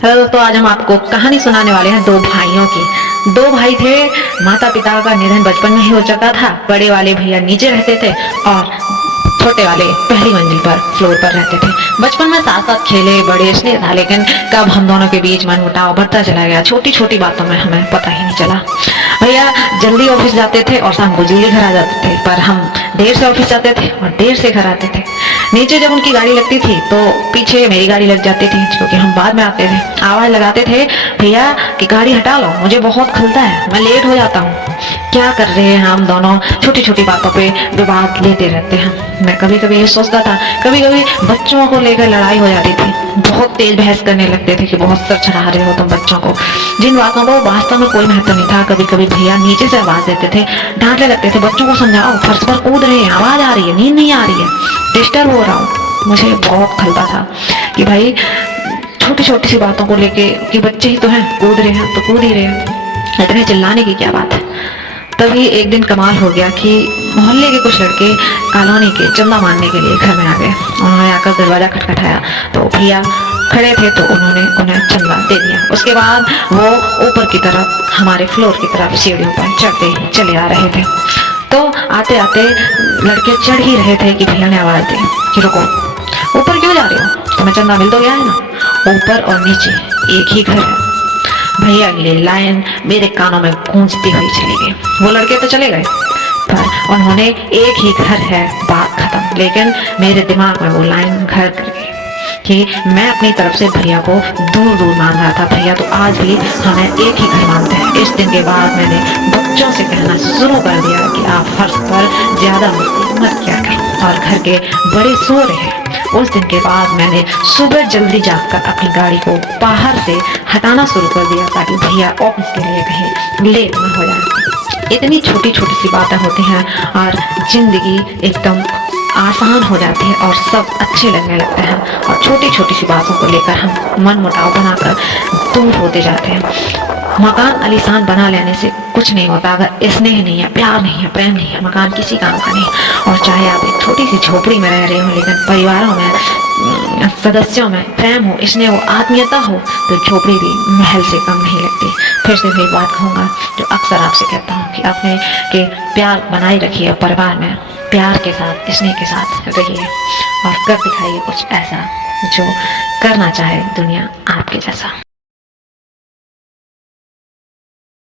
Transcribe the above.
Hello दोस्तों, आज हम आपको कहानी सुनाने वाले हैं दो भाइयों की। दो भाई थे, माता पिता का निधन बचपन में ही हो चुका था। बड़े वाले भैया नीचे रहते थे और छोटे वाले पहली मंजिल पर फ्लोर पर रहते थे। बचपन में साथ साथ खेले बड़े इसलिए था, लेकिन कब हम दोनों के बीच मनमुटाव बढ़ता चला गया, छोटी छोटी बातों में हमें पता ही नहीं चला। भैया जल्दी ऑफिस जाते थे और शाम को जल्दी घर आ जाते थे, पर हम देर से ऑफिस जाते थे और देर से घर आते थे। नीचे जब उनकी गाड़ी लगती थी तो पीछे मेरी गाड़ी लग जाती थी, क्योंकि हम बाद में आते थे। आवाज लगाते थे, भैया की गाड़ी हटा लो, मुझे बहुत खलता है, मैं लेट हो जाता हूँ। क्या कर रहे हैं हम दोनों, छोटी छोटी बातों पे विवाद लेते रहते हैं। मैं कभी कभी ये सोचता था, कभी कभी बच्चों को लेकर लड़ाई हो जाती थी, बहुत तेज बहस करने लगते थे कि बहुत सर चढ़ा रहे हो तुम बच्चों को, जिन बातों को वास्तव में कोई महत्व नहीं था। कभी कभी भैया नीचे से आवाज देते थे, डांटने लगते थे, बच्चों को समझाओ, फर्श पर कूद रहे हैं, आवाज आ रही है, नींद नहीं आ रही है, डिस्टर्ब हो रहा हूँ। मुझे बहुत खलता था कि भाई छोटी छोटी सी बातों को लेके कि बच्चे ही तो हैं, कूद रहे हैं तो कूद ही रहे हैं, इतने चिल्लाने की क्या बात है। तभी एक दिन कमाल हो गया कि मोहल्ले के कुछ लड़के कॉलोनी के चंदा मारने के लिए घर में आ गए। उन्होंने आकर दरवाजा खटखटाया तो भैया खड़े थे तो उन्होंने उन्हें चंदा दे दिया। उसके बाद वो ऊपर की तरफ, हमारे फ्लोर की तरफ सीढ़ियों पर चढ़ते चले आ रहे थे। तो आते आते लड़के चढ़ ही रहे थे कि भैया ने आवाज दी कि रुको, ऊपर क्यों जा रहे हो, तुम्हें चंदा मिल तो गया है ना, ऊपर और नीचे एक ही घर है। भैया ये लाइन मेरे कानों में गूंजती हुई चली गई। वो लड़के तो चले गए, पर उन्होंने एक ही घर है बात खत्म। लेकिन मेरे दिमाग में वो लाइन घर कर गई कि मैं अपनी तरफ से भैया को दूर दूर मान रहा था। भैया तो आज भी हमें एक ही घर मानते हैं। इस दिन के बाद मैंने बच्चों से कहना शुरू कर दिया कि आप फर्श पर ज्यादा मस्ती मत किया करो, और घर के बड़े सो रहे हैं। उस दिन के बाद मैंने सुबह जल्दी जाकर अपनी गाड़ी को बाहर से हटाना शुरू कर दिया, ताकि भैया ऑफिस के लिए कहीं लेट न हो जाए। इतनी छोटी छोटी सी बातें होती हैं और जिंदगी एकदम आसान हो जाती है और सब अच्छे लगने लगते हैं, और छोटी छोटी सी बातों को लेकर हम मन मुटाव बनाकर दूर होते जाते हैं। मकान आलीशान बना लेने से कुछ नहीं होता अगर स्नेह नहीं है, प्यार नहीं है, प्रेम नहीं है, मकान किसी काम का नहीं। और चाहे आप एक छोटी सी झोपड़ी में रह रहे हो, लेकिन परिवारों में सदस्यों में प्रेम हो, स्नेह हो, आत्मीयता हो, तो झोपड़ी भी महल से कम नहीं लगती। फिर से मैं एक बात कहूँगा जो अक्सर आपसे कहता हूँ कि अपने के प्यार बनाए रखिए, परिवार में प्यार के साथ, स्नेह के साथ रहिए, और कर दिखाइए कुछ ऐसा जो करना चाहे दुनिया आपके जैसा।